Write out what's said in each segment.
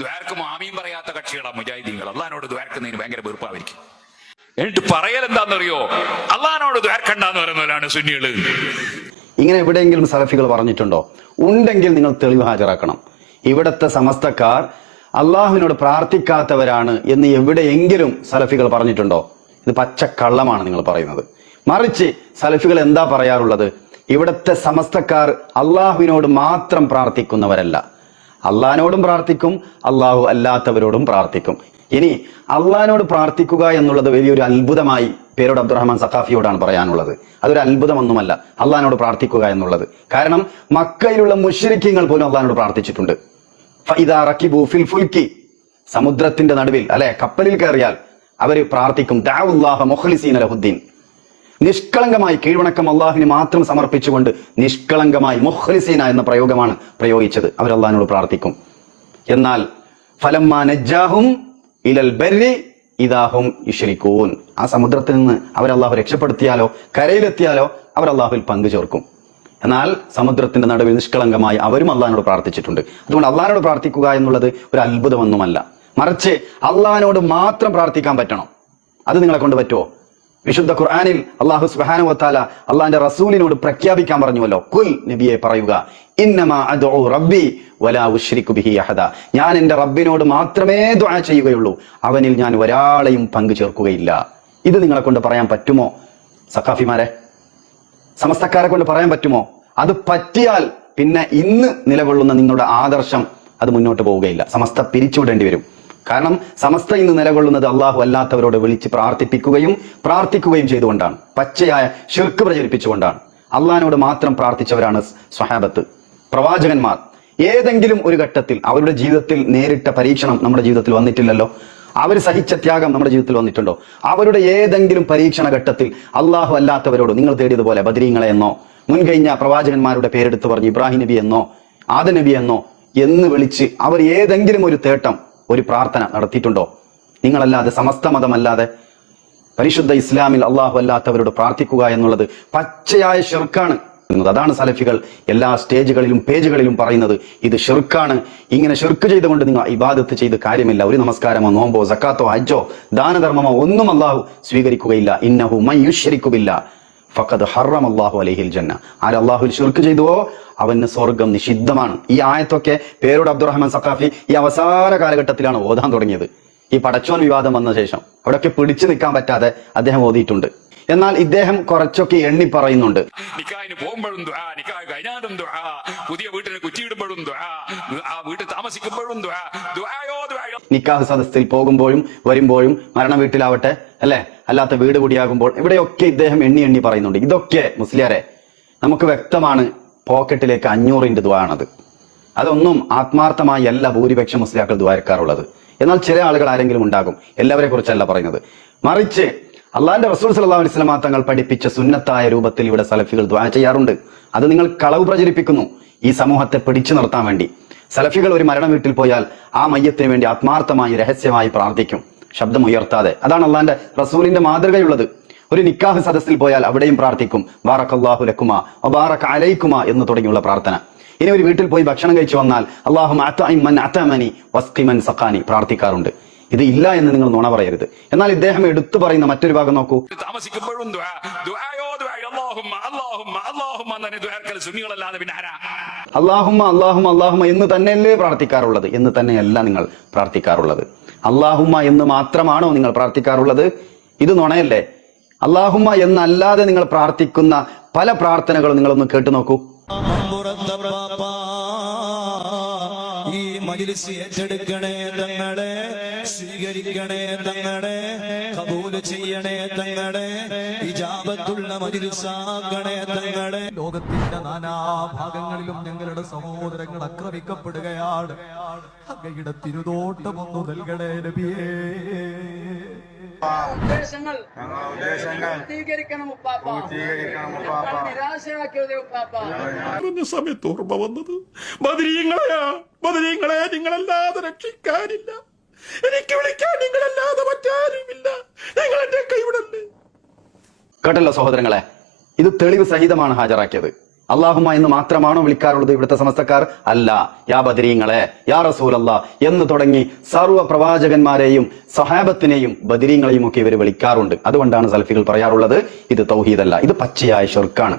ദ്വാരക്ക് ആമീൻ പറയാത്ത കക്ഷികളാ മുജാഹിദീങ്ങൾ. അള്ളഹാനോട് ദ്വാരക്കുന്നതിന് ഭയങ്കര വെറുപ്പായിരിക്കും. എന്നിട്ട് പറയൽ എന്താണെന്നറിയോ? അള്ളഹാനോട് ദ്വാരക്കണ്ടെന്ന് പറയുന്നവരാണ് സുന്നികള്. ഇങ്ങനെ എവിടെയെങ്കിലും സലഫികൾ പറഞ്ഞിട്ടുണ്ടോ? ഉണ്ടെങ്കിൽ നിങ്ങൾ തെളിവ് ഹാജരാക്കണം. ഇവിടത്തെ സമസ്തക്കാർ അള്ളാഹുവിനോട് പ്രാർത്ഥിക്കാത്തവരാണ് എന്ന് എവിടെയെങ്കിലും സലഫികൾ പറഞ്ഞിട്ടുണ്ടോ? ഇത് പച്ചക്കള്ളമാണ് നിങ്ങൾ പറയുന്നത്. മറിച്ച് സലഫികൾ എന്താ പറയാറുള്ളത്? ഇവിടത്തെ സമസ്തക്കാർ അള്ളാഹുവിനോട് മാത്രം പ്രാർത്ഥിക്കുന്നവരല്ല, അള്ളാഹിനോടും പ്രാർത്ഥിക്കും, അള്ളാഹു അല്ലാത്തവരോടും പ്രാർത്ഥിക്കും. ഇനി അള്ളാഹിനോട് പ്രാർത്ഥിക്കുക എന്നുള്ളത് വലിയൊരു അത്ഭുതമായി പേരോട് അബ്ദുറഹ്മാൻ സഖാഫിയോടാണ് പറയാനുള്ളത്. അതൊരു അത്ഭുതമൊന്നുമല്ല അള്ളാഹിനോട് പ്രാർത്ഥിക്കുക എന്നുള്ളത്. കാരണം മക്കയിലുള്ള മുശ്രിക്കീങ്ങൾ പോലും അള്ളാഹിനോട് പ്രാർത്ഥിച്ചിട്ടുണ്ട്. ഫഇദാ റകിബു ഫിൽ ഫുൽക്കി, സമുദ്രത്തിന്റെ നടുവിൽ അല്ലെ കപ്പലിൽ കയറിയാൽ അവര് പ്രാർത്ഥിക്കും, ദഅവുല്ലാഹ മുഖ്ലിസീന ലഹുദ്ദീൻ, നിഷ്കളങ്കമായി കീഴ്വണക്കം അള്ളാഹുവിന് മാത്രം സമർപ്പിച്ചുകൊണ്ട് നിഷ്കളങ്കമായി മുഖ്ലിസീന എന്ന പ്രയോഗമാണ് പ്രയോഗിച്ചത്. അവർ അള്ളാഹിനോട് പ്രാർത്ഥിക്കും. എന്നാൽ ഫലമ്മാ നജ്ജാഹും ഇലൽ ബർരി ഇദാഹും യുശ്രികൂൻ, ആ സമുദ്രത്തിൽ നിന്ന് അവർ അള്ളാഹു രക്ഷപ്പെടുത്തിയാലോ കരയിലെത്തിയാലോ അവർ അള്ളാഹുവിൽ പങ്കു ചേർക്കും. എന്നാൽ സമുദ്രത്തിന്റെ നടുവിൽ നിഷ്കളങ്കമായി അവരും അള്ളാഹിനോട് പ്രാർത്ഥിച്ചിട്ടുണ്ട്. അതുകൊണ്ട് അള്ളാഹിനോട് പ്രാർത്ഥിക്കുക എന്നുള്ളത് ഒരു അത്ഭുതമൊന്നുമല്ല. മറിച്ച് അള്ളാഹിനോട് മാത്രം പ്രാർത്ഥിക്കാൻ പറ്റണം. അത് നിങ്ങളെ കൊണ്ട് പറ്റുമോ? വിശുദ്ധ ഖുർആനിൽ അല്ലാഹു സുബ്ഹാനഹു വ തആല അള്ളാഹിന്റെ റസൂലിനോട് പ്രഖ്യാപിക്കാൻ പറഞ്ഞുവല്ലോ, കുൽ നബിയെ പറയുക, ഇന്നമാ അദ്ഉ റബ്ബി വലാ ഉശ്രികു ബിഹി അഹദ, ഞാൻ എന്റെ റബ്ബിനോട് മാത്രമേ ദുആ ചെയ്യുകയുള്ളൂ, അവനിൽ ഞാൻ ഒരാളെയും പങ്കു ചേർക്കുകയില്ല. ഇത് നിങ്ങളെ കൊണ്ട് പറയാൻ പറ്റുമോ? സഖാഫിമാരെ, സമസ്തക്കാരെ കൊണ്ട് പറയാൻ പറ്റുമോ? അത് പറ്റിയാൽ പിന്നെ ഇന്ന് നിലകൊള്ളുന്ന നിങ്ങളുടെ ആദർശം അത് മുന്നോട്ട് പോവുകയില്ല. സമസ്ത പിരിച്ചുവിടേണ്ടി വരും. കാരണം സമസ്ത ഇന്ന് നിലകൊള്ളുന്നത് അള്ളാഹു അല്ലാത്തവരോട് വിളിച്ച് പ്രാർത്ഥിക്കുകയും ചെയ്തുകൊണ്ടാണ്, പച്ചയായ ശിർക്ക് പ്രചരിപ്പിച്ചുകൊണ്ടാണ്. അള്ളാഹിനോട് മാത്രം പ്രാർത്ഥിച്ചവരാണ് സ്വഹാബത്ത്, പ്രവാചകന്മാർ. ഏതെങ്കിലും ഒരു ഘട്ടത്തിൽ അവരുടെ ജീവിതത്തിൽ നേരിട്ട പരീക്ഷണം നമ്മുടെ ജീവിതത്തിൽ വന്നിട്ടില്ലല്ലോ. അവർ സഹിച്ച ത്യാഗം നമ്മുടെ ജീവിതത്തിൽ വന്നിട്ടുണ്ടോ? അവരുടെ ഏതെങ്കിലും പരീക്ഷണ ഘട്ടത്തിൽ അള്ളാഹു അല്ലാത്തവരോട് നിങ്ങൾ തേടിയതുപോലെ ബദരീങ്ങളെ എന്നോ മുൻകഴിഞ്ഞ പ്രവാചകന്മാരുടെ പേരെടുത്ത് പറഞ്ഞ് ഇബ്രാഹിം നബി എന്നോ ആദ നബി എന്നോ എന്ന് വിളിച്ച് അവർ ഏതെങ്കിലും ഒരു തേട്ടം, ഒരു പ്രാർത്ഥന നടത്തിയിട്ടുണ്ടോ? നിങ്ങളല്ലാതെ, സമസ്ത മതമല്ലാതെ പരിശുദ്ധ ഇസ്ലാമിൽ അള്ളാഹു അല്ലാത്തവരോട് പ്രാർത്ഥിക്കുക എന്നുള്ളത് പച്ചയായ ഷിർക്കാണ്. അതാണ് സലഫികൾ എല്ലാ സ്റ്റേജുകളിലും പേജുകളിലും പറയുന്നത്, ഇത് ഷിർക്കാണ്. ഇങ്ങനെ ഷിർക്ക് ചെയ്തുകൊണ്ട് നിങ്ങൾ ഇബാദത്ത് ചെയ്ത് കാര്യമില്ല. ഒരു നമസ്കാരമോ നോമ്പോ സക്കാത്തോ ഹജ്ജോ ദാനധർമ്മമോ ഒന്നും അള്ളാഹു സ്വീകരിക്കുകയില്ല. ഇന്നഹു മൻ യുശ്രികു ബില്ലാഹ് ഫഖദ് ഹറമ അല്ലാഹു അലൈഹിൽ ജന്ന, ആര് അള്ളാഹുൽ ഷിർക്ക് ചെയ്തുവോ അവന് സ്വർഗം നിഷിദ്ധമാണ്. ഈ ആയത്തൊക്കെ പേരോട് അബ്ദുറഹ്മാൻ സഖാഫി ഈ അവസാന കാലഘട്ടത്തിലാണ് ഓതാൻ തുടങ്ങിയത്. ഈ പടച്ചോൻ വിവാദം വന്ന ശേഷം അവിടെയൊക്കെ പിടിച്ചു നിൽക്കാൻ പറ്റാതെ അദ്ദേഹം ഓതിയിട്ടുണ്ട്. എന്നാൽ ഇദ്ദേഹം കുറച്ചൊക്കെ എണ്ണി പറയുന്നുണ്ട്. നിക്കാഹിന് പോകുമ്പോഴും ദുആ, നിക്കാഹ് കഴിഞ്ഞാലും ദുആ, പുതിയ വീട്ടിന് കുറ്റിയിടുമ്പോഴും ദുആ, ആ വീട്ടിൽ താമസിക്കുമ്പോഴും ദുആ, ദുആയോ ദുആയോ. നിക്കാഹ് സദസ്സിൽ പോകുമ്പോഴും വരുമ്പോഴും, മരണ വീട്ടിലാവട്ടെ അല്ലെ, അല്ലാത്ത വീട് കൂടിയാകുമ്പോൾ, ഇവിടെയൊക്കെ ഇദ്ദേഹം എണ്ണി പറയുന്നുണ്ട്. ഇതൊക്കെ മുസ്ലിയാരെ നമുക്ക് വ്യക്തമാണ് പോക്കറ്റിലേക്ക് 500 ദുആ ആണത്. അതൊന്നും ആത്മാർത്ഥമായി അല്ല ഭൂരിപക്ഷം മുസ്ലിയാക്കൾ ദുആരക്കാറുള്ളത്. എന്നാൽ ചില ആളുകൾ ആരെങ്കിലും ഉണ്ടാകും, എല്ലാവരെ കുറിച്ചല്ല പറയുന്നത്. മറിച്ച് അള്ളാഹിന്റെ റസൂൽ സല്ലല്ലാഹു അലൈഹി വസല്ലം തങ്ങൾ പഠിപ്പിച്ച സുന്നത്തായ രൂപത്തിൽ ഇവിടെ സലഫികൾ ദുആ ചെയ്യാറുണ്ട്. അത് നിങ്ങൾ കളവ് പ്രചരിപ്പിക്കുന്നു ഈ സമൂഹത്തെ പിടിച്ചു നിർത്താൻ വേണ്ടി. സലഫികൾ ഒരു മരണ വീട്ടിൽ പോയാൽ ആ മയ്യത്തിന് വേണ്ടി ആത്മാർത്ഥമായി രഹസ്യമായി പ്രാർത്ഥിക്കും, ശബ്ദം ഉയർത്താതെ. അതാണ് അള്ളാഹിന്റെ റസൂലിന്റെ മാതൃകയുള്ളത്. ഒരു നിക്കാഹ് സദസ്സിൽ പോയാൽ അവിടെയും പ്രാർത്ഥിക്കും, ബാറക്കല്ലാഹു ലക്കുമാ വബാറക അലൈക്കുമാ എന്ന് തുടങ്ങിയുള്ള പ്രാർത്ഥന. ഇനി ഒരു വീട്ടിൽ പോയി ഭക്ഷണം കഴിച്ചു വന്നാൽ അല്ലാഹുമ്മ അത്ഇം മൻ അതമനി വസ്ഖി മൻ സഖാനി പ്രാർത്ഥിക്കാറുണ്ട്. ഇത് ഇല്ല എന്ന് നിങ്ങൾ നുണ പറയരുത്. എന്നാൽ ഇദ്ദേഹം എടുത്തു പറയുന്ന മറ്റൊരു ഭാഗം നോക്കൂ. താമസിക്കുമ്പോഴും ദുആയോ ദുആയോ അല്ലാഹുമ്മ അല്ലാഹുമ്മ അല്ലാഹുമ്മ എന്ന ദുആക്കൽ സുന്നികളല്ലാതെ പിന്നെ ആരാ? അല്ലാഹുമ്മ അല്ലാഹുമ്മ അല്ലാഹുമ്മ എന്ന് തന്നെയല്ലേ പ്രാർത്ഥിക്കാറുള്ളത്? എന്ന് തന്നെയല്ല നിങ്ങൾ പ്രാർത്ഥിക്കാറുള്ളത്. അല്ലാഹുമ്മ എന്ന് മാത്രമാണോ നിങ്ങൾ പ്രാർത്ഥിക്കാറുള്ളത്? ഇത് നുണയല്ലേ? അല്ലാഹുമ്മ എന്നല്ലാതെ നിങ്ങൾ പ്രാർത്ഥിക്കുന്ന പല പ്രാർത്ഥനകളും നിങ്ങളൊന്ന് കേട്ടു നോക്കൂ. ഈ മജ്‌ലിസ് ഏറ്റെടുക്കണേ തങ്ങളെ, സ്വീകരിക്കണേ തങ്ങളെ, കബൂൽ ചെയ്യണേ തങ്ങളെ, ഇജാബത്തുള്ള മജ്‌ലിസാക്കണേ തങ്ങളെ. ലോകത്തിന്റെ നാനാഭാഗങ്ങളിലും ഞങ്ങളുടെ സഹോദരങ്ങൾ ആക്രമിക്കപ്പെടുകയാണ്. അങ്ങയുടെ തിരുതോട്ടമൊന്നു നൽകണേ നബിയേ. ഉദ്ദേശങ്ങൾ പൂർത്തീകരിക്കണം ഉപ്പാപ്പ. നിരാശയാക്കിയത് ഉപ്പാപ്പ. സമയത്ത് ഓർമ്മ വന്നത് ബദരീങ്ങളെ നിങ്ങളല്ലാതെ രക്ഷിക്കാനില്ല, എനിക്ക് വിളിക്കാൻ നിങ്ങളല്ലാതെ മറ്റാരുമില്ല, നിങ്ങൾ എന്റെ കൈവിടല്ലേ. കേട്ടല്ലോ സഹോദരങ്ങളെ, ഇത് തെളിവ് സഹിതമാണ് ഹാജരാക്കിയത്. അല്ലാഹുമ്മ എന്ന് മാത്രമാണോ വിളിക്കാറുള്ളത് ഇവിടുത്തെ സമസ്തക്കാർ? അല്ല. യാ ബദരീങ്ങളെ, യാ റസൂലല്ലാ എന്ന് തുടങ്ങി സർവ്വ പ്രവാചകന്മാരെയും സഹാബത്തിനെയും ബദരീങ്ങളെയും ഒക്കെ ഇവർ വിളിക്കാറുണ്ട്. അതുകൊണ്ടാണ് സലഫികൾ പറയാറുള്ളത് ഇത് തൗഹീദല്ല, ഇത് പച്ചയായ ശിർക്കാണ്.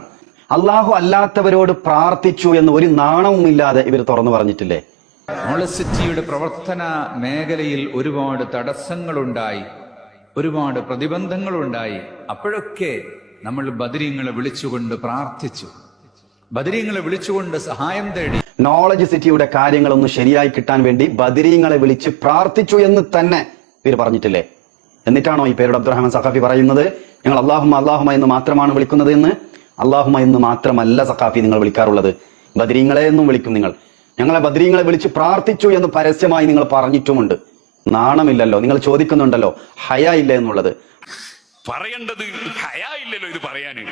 അള്ളാഹു അല്ലാത്തവരോട് പ്രാർത്ഥിച്ചു എന്ന് ഒരു നാണവും ഇല്ലാതെ ഇവർ തുറന്നു പറഞ്ഞിട്ടില്ലേ? നോളജ് സിറ്റിയുടെ പ്രവർത്തന മേഖലയിൽ ഒരുപാട് തടസ്സങ്ങളുണ്ടായി, ഒരുപാട് പ്രതിബന്ധങ്ങളുണ്ടായി. അപ്പോഴൊക്കെ നമ്മൾ ബദരീങ്ങളെ വിളിച്ചുകൊണ്ട് പ്രാർത്ഥിച്ചു, ബദരീങ്ങളെ വിളിച്ചുകൊണ്ട് സഹായം തേടി. നോളജ് സിറ്റിയുടെ കാര്യങ്ങളൊന്ന് ശരിയായി കിട്ടാൻ വേണ്ടി ബദരീങ്ങളെ വിളിച്ച് പ്രാർത്ഥിച്ചു എന്ന് തന്നെ ഇവർ പറഞ്ഞിട്ടില്ലേ? എന്നിട്ടാണോ ഈ പേരുടെ അബ്ദുറഹ്മാൻ സഖാഫി പറയുന്നത് ഞങ്ങൾ അല്ലാഹുമ്മ എന്ന് മാത്രമാണ് വിളിക്കുന്നത് എന്ന്? അല്ലാഹുമ്മ എന്ന് മാത്രമല്ല സഖാഫി നിങ്ങൾ വിളിക്കാറുള്ളത്, ബദരീങ്ങളെ എന്നും വിളിക്കും നിങ്ങൾ. ഞങ്ങളെ ബദരീങ്ങളെ വിളിച്ച് പ്രാർത്ഥിച്ചു എന്ന് പരസ്യമായി നിങ്ങൾ പറഞ്ഞിട്ടുമുണ്ട്. നാണമില്ലല്ലോ? നിങ്ങൾ ചോദിക്കുന്നുണ്ടല്ലോ ഹയ ഇല്ല എന്നുള്ളത്. പറയേണ്ടത് ഹയാ ഇല്ലല്ലോ ഇത് പറയാന്.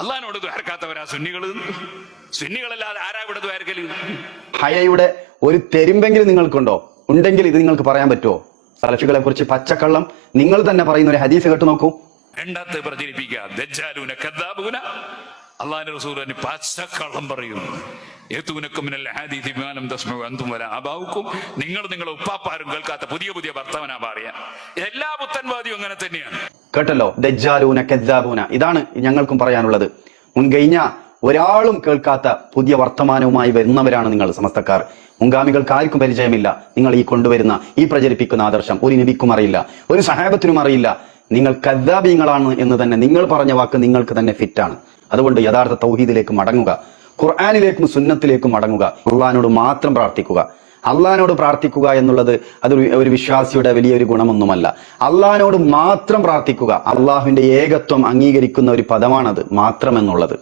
അള്ളാഹിനോട് ദ്വാരക്കാത്തവരാ സുന്നികളല്ലാതെ ആരാ ഇവിടെ ദ്വാരക്കല്? ഹയയുടെ ഒരു തെരുമ്പെങ്കിലും നിങ്ങൾക്കുണ്ടോ? ഉണ്ടെങ്കിൽ ഇത് നിങ്ങൾക്ക് പറയാൻ പറ്റുമോ? സലഫികളെ കുറിച്ച് പച്ചക്കള്ളം നിങ്ങൾ തന്നെ പറയുന്ന ഒരു ഹദീസ് കേട്ടു നോക്കൂ. രണ്ടാമത്തെ പ്രചരിപ്പിക്കുക ദജ്ജാലൂന കദ്ദാബൂന. അള്ളാഹിന്റെ റസൂൽ പച്ചക്കള്ളം പറയും. നിങ്ങൾ നിങ്ങളെ ഉപ്പാപ്പാരും കേൾക്കാത്ത പുതിയ പുതിയ വർത്തമാനാ പറയാ. എല്ലാ പുത്തൻവാദിയും അങ്ങനെ തന്നെയാണ്. കേട്ടല്ലോ, ദജ്ജാലൂന കദ്ദാബൂന. ഇതാണ് ഞങ്ങൾക്കും പറയാനുള്ളത്. മുൻകഴിഞ്ഞ ഒരാളും കേൾക്കാത്ത പുതിയ വർത്തമാനവുമായി വരുന്നവരാണ് നിങ്ങൾ സമസ്തക്കാർ. മുൻഗാമികൾക്ക് ആർക്കും പരിചയമില്ല നിങ്ങൾ ഈ കൊണ്ടുവരുന്ന ഈ പ്രചരിപ്പിക്കുന്ന ആദർശം. ഒരു നബിക്കും അറിയില്ല, ഒരു സഹാബത്തിനും അറിയില്ല. നിങ്ങൾ കദ്ദാബീങ്ങളാണ് എന്ന് തന്നെ നിങ്ങൾ പറഞ്ഞ വാക്ക് നിങ്ങൾക്ക് തന്നെ ഫിറ്റാണ്. അതുകൊണ്ട് യഥാർത്ഥ തൗഹീദിലേക്ക് മടങ്ങുക, ഖുർആനിലേക്കും സുന്നത്തിലേക്കും മടങ്ങുക, അള്ളാഹിനോട് മാത്രം പ്രാർത്ഥിക്കുക. അള്ളാഹിനോട് പ്രാർത്ഥിക്കുക എന്നുള്ളത് ഒരു വിശ്വാസിയുടെ വലിയൊരു ഗുണമൊന്നുമല്ല. അള്ളാഹിനോട് മാത്രം പ്രാർത്ഥിക്കുക. അള്ളാഹുവിന്റെ ഏകത്വം അംഗീകരിക്കുന്ന ഒരു പദമാണത് മാത്രം എന്നുള്ളത്.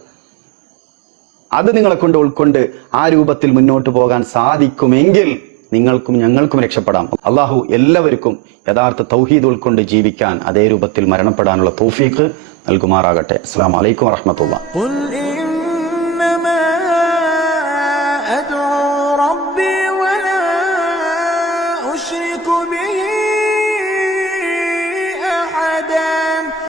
അത് നിങ്ങളെ കൊണ്ട് ഉൾക്കൊണ്ട് ആ രൂപത്തിൽ മുന്നോട്ട് പോകാൻ സാധിക്കുമെങ്കിൽ നിങ്ങൾക്കും ഞങ്ങൾക്കും രക്ഷപ്പെടാം. അള്ളാഹു എല്ലാവർക്കും യഥാർത്ഥ തൗഹീദ് ഉൾക്കൊണ്ട് ജീവിക്കാൻ അതേ രൂപത്തിൽ മരണപ്പെടാനുള്ള തൗഫീഖ് നൽകുമാറാകട്ടെ. അസ്സലാമു അലൈക്കും വറഹ്മത്തുള്ളാഹി. ربي ولا أشرك به